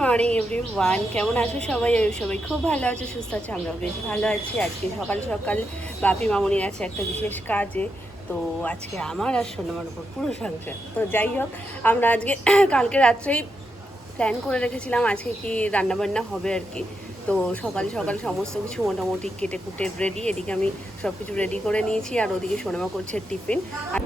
Morning everyone, কেমন আছো সবাই? সবাই খুব ভালো আছে, সুস্থ আছে, আমরাও বেশ ভালো আছি। আজকে সকাল সকাল বাপি মামুনির আছে একটা বিশেষ কাজে, তো আজকে আমার আর সোনামার উপর পুরো সংসার। তো যাই হোক, আমরা আজকে কালকে রাত্রেই প্ল্যান করে রেখেছিলাম আজকে কি রান্নাবান্না হবে আর কি। তো সকাল সকাল সমস্ত কিছু মোটামুটি কেটে কুটে রেডি, এদিকে আমি সব কিছু রেডি করে নিয়েছি, আর ওদিকে সোনামা করছে টিফিন। আর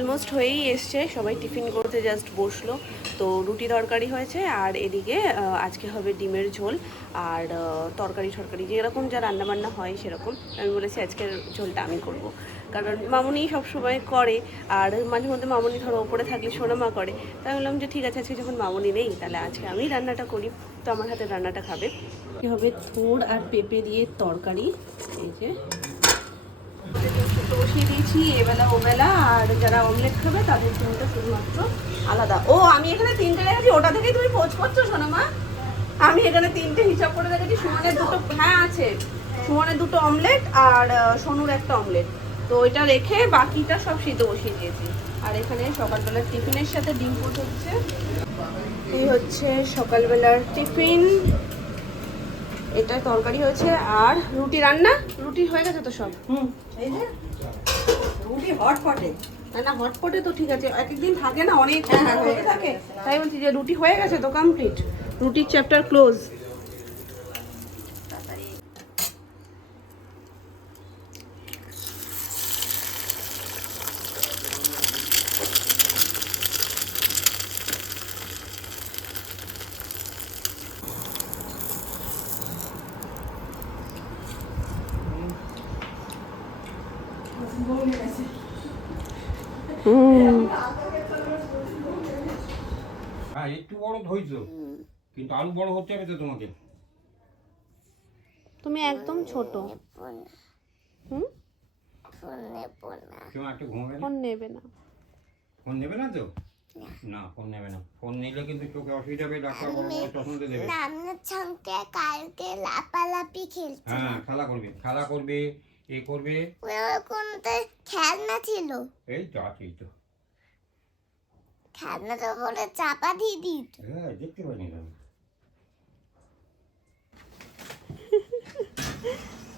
অলমোস্ট হয়েই এসছে, সবাই টিফিন করতে জাস্ট বসলো। তো রুটি তরকারি হয়েছে, আর এদিকে আজকে হবে ডিমের ঝোল আর তরকারি যেরকম যা রান্নাবান্না হয় সেরকম। আমি বলেছি আজকের ঝোলটা আমি করব, কারণ মামুনি সবসময় করে, আর মাঝে মধ্যে মামুনি ধরো ওপরে থাকলে সোনামা করে। তাই বললাম যে ঠিক আছে, আজকে যখন মামুনি নেই তাহলে আজকে আমি রান্নাটা করি, তো আমার হাতে রান্নাটা খাবে। কি হবে, থোড় আর পেঁপে দিয়ে তরকারি। এই যে বসিয়ে দিয়েছি, এবেলা ওবেলা, আর যারা অমলেট খাবে তাদের জন্য শুধুমাত্র আলাদা। ও আমি এখানে তিনটে রেখেছি, ওটা থেকেই তুমি পোজ করছো সোনামা? আমি এখানে তিনটে হিসাব করে রেখেছি। সুমনের দুটো, হ্যাঁ আছে, সুমনের দুটো অমলেট আর সোনুর একটা অমলেট। তো ওইটা রেখে বাকিটা সব সিদ্ধ বসিয়ে দিয়েছি। আর এখানে সকালবেলার টিফিনের সাথে ডিম পোচ হচ্ছে। এই হচ্ছে সকালবেলার টিফিন, এটা তরকারি হয়েছে, আর রুটি রান্না। রুটি হয়ে গেছে তো সব? এই যে রুটি হটপটে না হটপটে তো ঠিক আছে, এক একদিন থাকে না, অনেক হয়ে থাকে, তাই বলছি যে রুটি হয়ে গেছে তো কমপ্লিট, রুটির চ্যাপ্টার ক্লোজ। হ্যাঁ একটু বড় ধৈর্য, কিন্তু আলু বড় হতে হবে তো তোমাকে। তুমি একদম ছোট। হুম, কেউ একটা ঘুমাবে না? ফোন নেবে না। ফোন নেবে না তো? না ফোন নেবে না, ফোন নিলে কিন্তু চোখে অসুবিধা হবে, ডাক্তার বড় বড় চশমা দিয়ে দেবে। আপনার সঙ্গে কালকে লাপালাপি খেলছে। হ্যাঁ খেলা করবে এ করবে। কোনটা খেলনা ছিল? এই তো আছে, এই তো। খেলনাটা বলে চাপা দিয়ে দিত। হ্যাঁ দেখতে পাইনি আমি।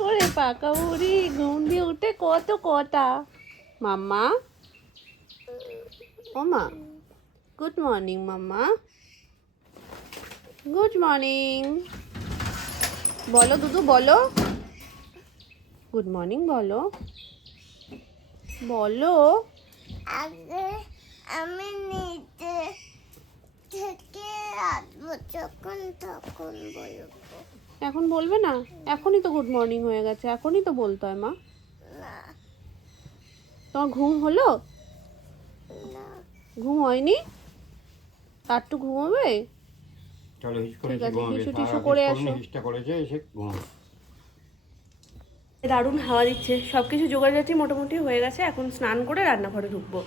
ওরে পাকা বুড়ি, ঘুম দিয়ে উঠে কত কথা। মাম্মা, ও মা, গুড মর্নিং মাম্মা, গুড মর্নিং। বলো দুদু, বলো গুড মর্নিং, বলো বলো। আগে আমি নিচে থেকে আসবো, যখন তখন বলবো। এখন বলবে না? এখনই তো গুড মর্নিং হয়ে গেছে, এখনই তো বলতে হয় মা। না তোমার ঘুম হলো? না চলো হয়নি? আর তো ঘুমাবে। হিস করে ঠিক আছে, ঘুমাবে, হিসু টিসু করে আসো। হিসটা করেছে এসে ঘুমাবে। দারুণ হাওয়া দিচ্ছে, সব কিছু জোগাড়জাতি মোটামুটি হয়ে গেছে। এখন স্নান করে রান্নাঘরে ঢুকবো।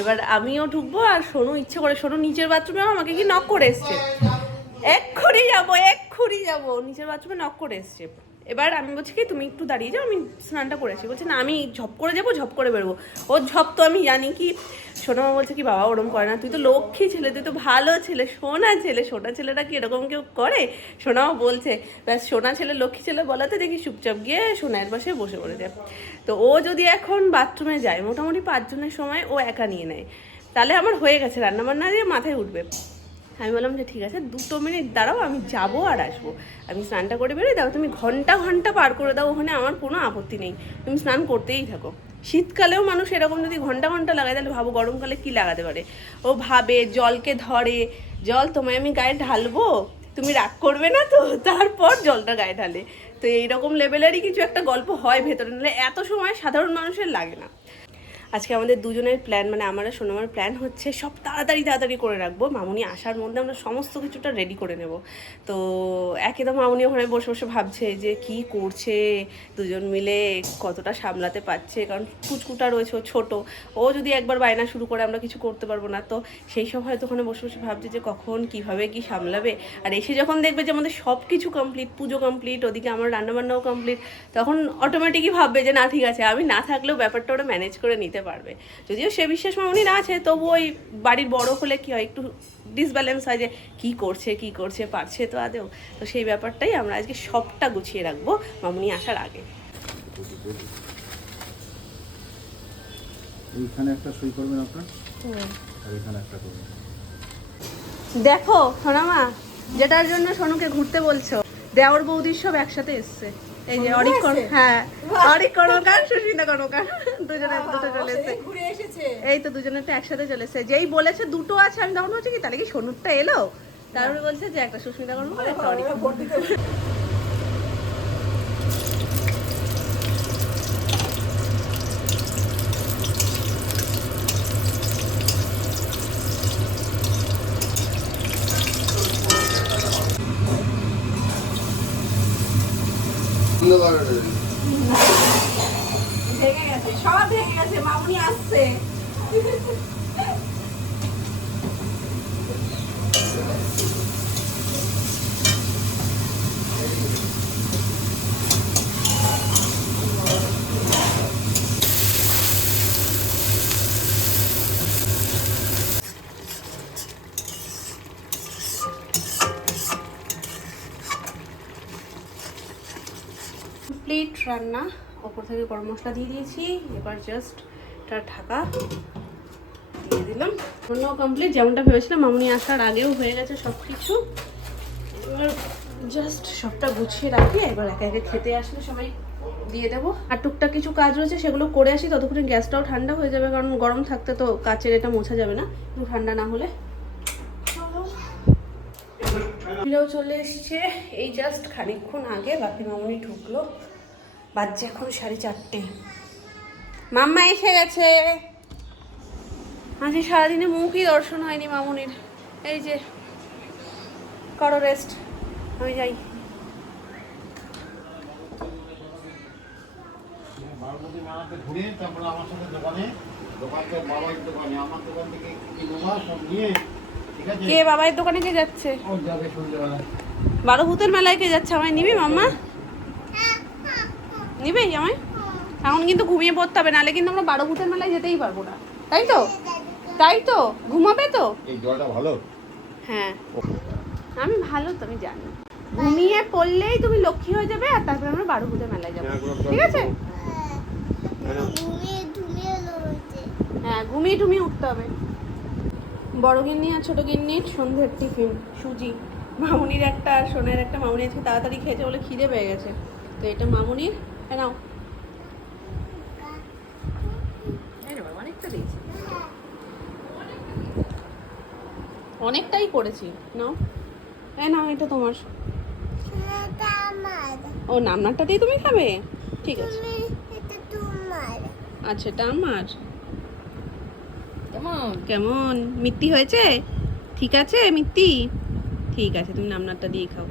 এবার আমিও ঢুকবো, আর সোনু ইচ্ছে করে, সোনু নিচের বাথরুমে আমাকে কি নক করে এসছে, এক্ষুনি যাবো, নিচের বাথরুমে নক করে এসছে। এবার আমি বলছি কি তুমি একটু দাঁড়িয়ে যাও, আমি স্নানটা করে আসি। বলছে না আমি ঝপ করে যাবো, ঝপ করে বেরোবো। ওর ঝপ তো আমি জানি কি। সোনামা বলছে কি বাবা ওরম করে না, তুই তো লক্ষ্মী ছেলে, তুই তো ভালো ছেলে, সোনা ছেলেটা কি এরকম কেউ করে? সোনামা বলছে ব্যাস, সোনা ছেলে লক্ষ্মী ছেলে বলাতে দেখি চুপচাপ গিয়ে সোনার পাশে বসে পড়েছে। তো ও যদি এখন বাথরুমে যায়, মোটামুটি 5 জনের সময় ও একা নিয়ে নেয়, তাহলে আমার হয়ে গেছে, রান্নাবান্না দিয়ে মাথায় উঠবে। আমি বললাম যে ঠিক আছে 2 মিনিট দাঁড়াও, আমি যাবো আর আসবো, আমি স্নানটা করে বেরোই, দাও তুমি ঘন্টা পার করে দাও ওখানে, আমার কোনো আপত্তি নেই, তুমি স্নান করতেই থাকো। শীতকালেও মানুষ এরকম যদি ঘন্টা লাগায়, তাহলে ভাবো গরমকালে কি লাগাতে পারে। ও ভাবে জলকে ধরে, জল তোমায় আমি গায়ে ঢালবো, তুমি রাগ করবে না তো, তারপর জলটা গায়ে ঢালে। তো এইরকম লেভেলেরই কিছু একটা গল্প হয় ভেতরে, নাহলে এত সময় সাধারণ মানুষের লাগে না। আজকে আমাদের দুজনের প্ল্যান, মানে আমার আর সোনামার প্ল্যান হচ্ছে সব তাড়াতাড়ি করে রাখবো, মামুনি আসার মধ্যে আমরা সমস্ত কিছুটা রেডি করে নেব। তো একে তো মামুনি ওখানে বসে বসে ভাবছে যে কি করছে, দুজন মিলে কতটা সামলাতে পারছে, কারণ কুচকুটা রয়েছে, ও ছোটো, ও যদি একবার বায়না শুরু করে আমরা কিছু করতে পারবো না। তো সেই সব হয়তো ওখানে বসে বসে ভাবছে যে কখন কিভাবে কি সামলাবে। আর এসে যখন দেখবে যে আমাদের সব কিছু কমপ্লিট, পুজো কমপ্লিট, ওদিকে আমার রান্নাবান্নাও কমপ্লিট, তখন অটোমেটিকই ভাববে যে না ঠিক আছে, আমি না থাকলেও ব্যাপারটা ওরা ম্যানেজ করে নিতে পারবে। যদিও সে বিশ্বাস মামুনি না আছে, তবু ওই বাড়ির বড় হলে কি হয়, একটু ডিসব্যালেন্স হয় যে কি করছে পারছে তো আদেও। তো সেই ব্যাপারটাই আমরা আজকে সবটা গুছিয়ে রাখবো মামুনি আসার আগে। এইখানে একটা সই করবেন আপনার, আর এখানে একটা করবেন। দেখো সোনামা, যেটার জন্য সোনুকে ঘুরতে বলছো, দেওর বৌদির সব একসাথে এসছে। এই যে অরিক হ্যাঁ, অরিক কর্মকার, সুস্মিতা কর্মকার, দুজনে দুটো চলে এসছে। ঘুরে এসেছে। এই তো দুজনেরটা একসাথে চলে এসছে। যেই বলেছে দুটো আছে, আমি তখন বলছি কি তাহলে কি সোনুরটা এলো, তারপরে বলছে যে একটা সুস্মিতা কর্মকার, একটা অরিক। ভেঙে গেছে, সব ভেঙে গেছে, মামুনি আসছে। কমপ্লিট রান্না, ওপর থেকে গরম মশলা দিয়ে দিয়েছি, এবার জাস্ট এটা ঢাকা দিয়ে দিলাম। রান্না কমপ্লিট, যেমনটা ভেবেছিলাম মামুনি আসার আগেও হয়ে গেছে সব কিছু। এবার জাস্ট সবটা গুছিয়ে রাখি, এবার একে একে খেতে আসলে সবাই দিয়ে দেবো। আর টুকটাক কিছু কাজ রয়েছে সেগুলো করে আসি, ততক্ষণে গ্যাসটাও ঠান্ডা হয়ে যাবে, কারণ গরম থাকতে তো কাচের এটা মোছা যাবে না, একটু ঠান্ডা না হলে। চলে এসছে এই জাস্ট খানিকক্ষণ আগে, বাপি মামুনি ঢুকলো, বাজছে এখন 4:30। মাম্মা এসে গেছে। আজকে সারাদিনে মুখই দর্শন হয়নি মামুনির। এই যে করো রেস্ট, আমি যাই। ঘুরে তারপরে আমার সাথে দোকানে, দোকান তো বাবার দোকানে, আমার দোকান থেকে কিনবা সব নিয়ে, ঠিক আছে? কে বাবার দোকানে কে যাচ্ছে? ও যাবে সন্ধ্যেবেলা। 12 ভূতের মেলায় কে যাচ্ছে? আমায় নিবি মাম্মা? নিবেই আমায়? এখন কিন্তু ঘুমিয়ে পড়তে হবে, নাহলে কিন্তু আমরা 12 ভূতের মেলায় যেতেই পারবো না, তাই তো? তাই তো, ঘুমাবে তো? এই জলটা ভালো। হ্যাঁ আমি ভালো, তুমি জানো, ঘুমিয়ে পড়লেই তুমি লক্ষ্মী হয়ে যাবে, আর তারপরে আমরা 12 ভূতের মেলায় যাবো, ঠিক আছে? হ্যাঁ ঘুমিয়ে টুমিয়ে উঠতে হবে। বড় গিন্নি আর ছোট গিন্নির সন্ধ্যের টিফিন সুজি, মামুনির একটা আর সোনের একটা। মামুনি আজকে তাড়াতাড়ি খেয়েছে বলে খিদে পেয়ে গেছে, তো এটা মামুনির। নাও, অনেকটা দিয়েছি, অনেকটাই করেছি, নাও। নাও, এটা তোমার। ও নামনারটাতেই তুমি খাবে, ঠিক আছে। আচ্ছা এটা আমার। কেমন মিত্তি হয়েছে? ঠিক আছে মিত্তি, ঠিক আছে, তুমি নামনারটা দিয়ে খাও।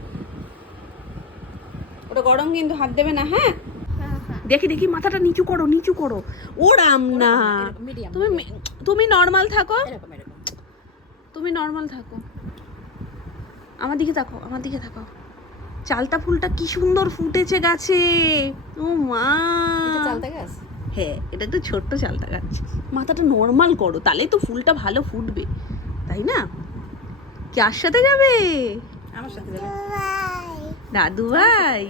ওটা গরম কিন্তু, হাত দেবে না, হ্যাঁ? দেখি দেখি, মাথাটা নিচু করো, নিচু করো। ও রামনা, তুমি নর্মাল থাকো, তুমি নর্মাল থাকো, আমার দিকে তাকাও, আমার দিকে তাকাও। চালতা ফুলটা কি সুন্দর ফুটেছে গাছে, ও মা। চালতা গাছ? হ্যাঁ এটা একটু ছোট্ট চালতা গাছ। মাথাটা নর্মাল করো, তাহলেই তো ফুলটা ভালো ফুটবে, তাই না? কার সাথে যাবে? আমার সাথে যাবে। দাদু ভাই।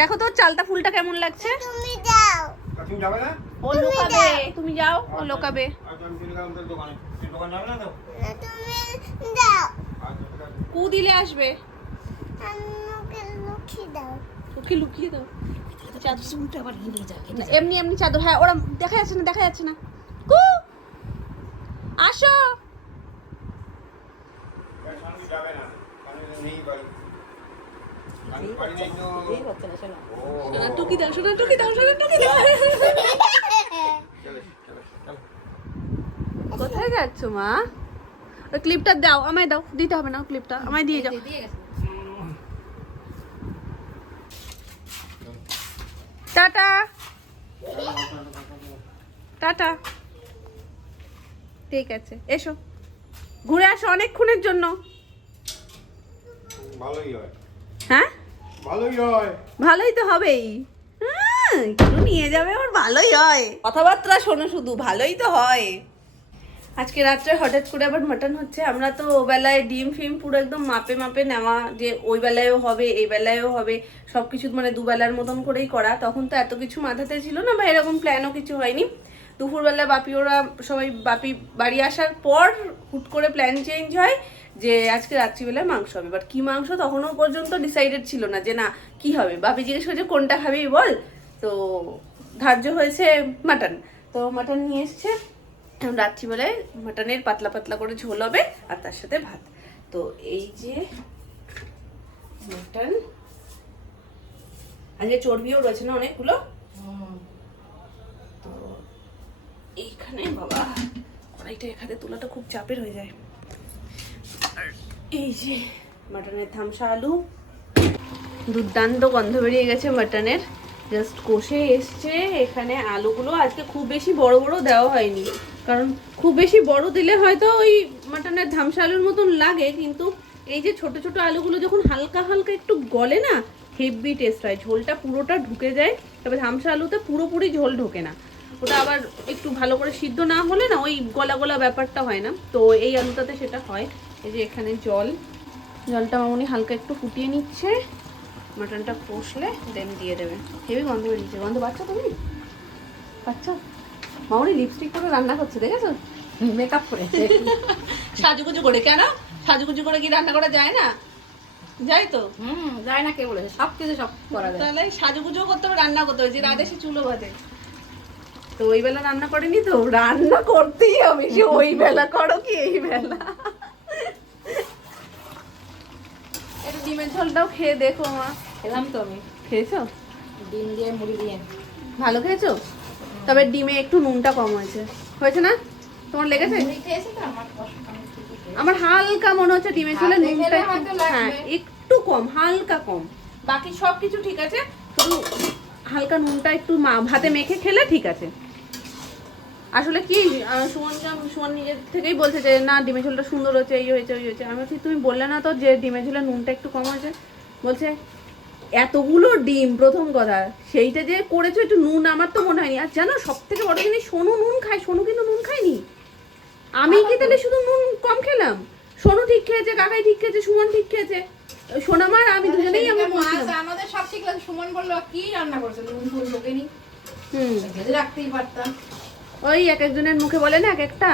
দেখো তো চালতা ফুলটা কেমন লাগছে। তুমি যাবে না? ও লোকাবে, তুমি যাও, ও লোকাবে। আচ্ছা আমি চলে গেলাম তোর দোকানে। তুই দোকান যাবে না তো? কু দিলে আসবে, ওকে লুকিয়ে দাও। চাদরটা আবার হিলে যাবে। এমনি এমনি চাদর, হ্যাঁ ওরা দেখা যাচ্ছে না, দেখা যাচ্ছে না। কু আসো। শান্তি যাবে না, শান্তি নেই বাড়ি। আমি বাড়ি নেই তো। এই হচ্ছে না, শোনো। ও সোনা টুকি দাও, সোনা টুকি দাও, সোনা টুকি দাও। কোথায় যাচ্ছ মা? ওই ক্লিপটা দাও, আমায় দাও, দিতে হবে না ক্লিপটা, আমায় দিয়ে যাও। দিয়ে গেছে। টাটা টাটা, ঠিক আছে, এসো ঘুরে আসো অনেকক্ষণের জন্য। ভালোই হয়, হ্যাঁ ভালোই হয়। ভালোই তো হবেই, একটু নিয়ে যাবে, ওর ভালোই হয়, কথাবার্তা শোনো শুধু, ভালোই তো হয়। আজকে রাত্রে হঠাৎ করে আবার মাটন হচ্ছে। আমরা তো ও বেলায় ডিম ফিম পুরো একদম মাপে মাপে নেওয়া, যে ওই বেলায়ও হবে এই বেলায়ও হবে, সবকিছু মানে দুবেলার মতন করেই করা। তখন তো এত কিছু মাথাতে ছিল না বা এরকম প্ল্যানও কিছু হয়নি। দুপুরবেলা বাপি ওরা সবাই, বাপি বাড়ি আসার পর হুট করে প্ল্যান চেঞ্জ হয় যে আজকে রাত্রিবেলায় মাংস হবে। বাট কি মাংস তখনও পর্যন্ত ডিসাইডেড ছিল না যে না কি হবে। বাপি জিজ্ঞেস করেছে কোনটা খাবি বল, তো ধার্য হয়েছে মাটন। তো মাটন নিয়ে এসছে, রাত্রিবেলায় মাটনের পাতলা পাতলা করে ঝোল হবে আর তার সাথে ভাত। তো এই যে মাটন, আজকে চর্বিও রয়েছে না অনেকগুলো। তো এইখানে বাবা কড়াইটা এখানে তোলাটা খুব চাপের হয়ে যায়। আর এই যে মাটনের ধামসা আলু, দুর্দান্ত গন্ধ বেরিয়ে গেছে মাটনের, জাস্ট কষে এসছে। এখানে আলুগুলো আজকে খুব বেশি বড় বড় দেওয়া হয়নি, কারণ খুব বেশি বড় দিলে হয়তো ওই মাটনের ধামসা আলুর মতন লাগে, কিন্তু এই যে ছোট ছোট আলুগুলো যখন হালকা হালকা একটু গলে না, হেভি টেস্ট হয়, ঝোলটা পুরোটা ঢুকে যায়। তবে ধামসা আলুতে পুরোপুরি ঝোল ঢোকে না, ওটা আবার একটু ভালো করে সিদ্ধ না হলে না ওই গলা গলা ব্যাপারটা হয় না। তো এই আলুটাতে সেটা হয়। এই যে এখানে জলটা মামুনি হালকা একটু ফুটিয়ে নিচ্ছে, মাটনটা কষলে দেন দিয়ে দেবে। হেভি গন্ধ বেরিয়েছে, গন্ধ পাচ্ছ তুমি? পাচ্ছ? মামুনি লিপস্টিক করে রান্না করছে, দেখেছো? মেকআপ করে সাজুগুজু করে। কেন সাজুগুজু করে কি রান্না করা যায় না? যায় তো। যায় না, কে বলেছে? সব কিছু সব করা যায়। তাহলে সাজুগুজুও করতে হবে, রান্না করতে হবে, যে রাধে সে চুলো বাঁধে। তো ওই বেলা রান্না করেনি, তো রান্না করতেই হবে, সে ওই বেলা করো কি এই বেলা। একটু ডিমের ঝোলটাও খেয়ে দেখো মা। খেলাম তো আমি, খেয়েছো? ডিম দিয়ে মুড়ি দিয়ে। ভালো খেয়েছো? তবে ডিমে একটু নুনটা কম হয়েছে, হয়েছে না? তোমার লেগেছে? মুড়ি খেয়েছি তো, আমার কষ্ট আমি ঠিকই খেয়েছি। আমার হালকা মনে হচ্ছে ডিমে ঝোলে হাতে নুনটা খেলে একটু, হয়তো লাগবে। হ্যাঁ একটু কম, হালকা কম। বাকি সব কিছু ঠিক আছে, শুধু হালকা নুনটা একটু ভাতে মেখে খেলে ঠিক আছে। আসলে কি সুমন নিজের থেকেই বলছে যে না ডিমের ঝোলটা সুন্দর হচ্ছে, এই হয়েছে ওই হয়েছে। আমি বলছি তুমি বললে না তো যে ডিমের ঝোলে নুনটা একটু কম হয়েছে? বলছে এতগুলো ডিম, প্রথম কথা সেইটা যে করেছো একটু নুন আমার তো মনে হয়নি। আর জানো সব থেকে বড় জিনিস, সোনু নুন খায়, সোনু কিন্তু নুন খায়নি। আমি কি তাহলে শুধু নুন কম খেলাম? সোনু ঠিক খেয়েছে, কাকাই ঠিক খেয়েছে, সুমন ঠিক খেয়েছে, সোনামার আমি দুজনেই আমি বলছিলাম। আমাদের সব শিখলাম। সুমন বললো কি রান্না করছে, নুন ফুল ঢোকেনি, ভেজে রাখতেই পারতাম। ওই এক একজনের মুখে বলে না এক একটা।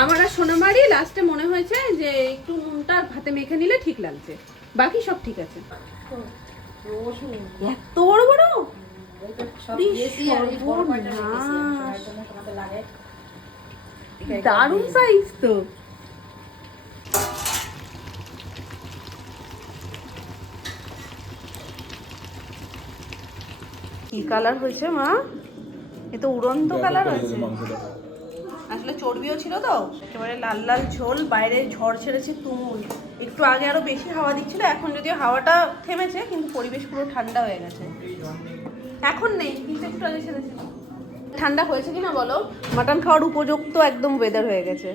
আমার আর সোনামারই লাস্টে মনে হয়েছে যে একটু নুনটা ভাতে মেখে নিলে ঠিক লাগছে, বাকি সব ঠিক আছে। এত বড় বড় দারুণ সাইজ তো। কি কালার হয়েছে মা? এ তো উড়ন্ত কালার হয়েছে। আসলে চর্বিও ছিল তো, একেবারে লাল লাল ঝোল, বাইরে ঝড় ছেড়েছে তুমুল। একটু আগে আরো বেশি হাওয়া দিচ্ছিল, এখন যদিও হাওয়াটা থেমেছে কিন্তু পরিবেশ পুরো ঠান্ডা হয়ে গেছে। এখন নেই কিন্তু একটু আগে ছেড়েছিল। ঠান্ডা হয়েছে কিনা বলো? মাটন খাওয়ার উপযুক্ত একদম ওয়েদার হয়ে গেছে।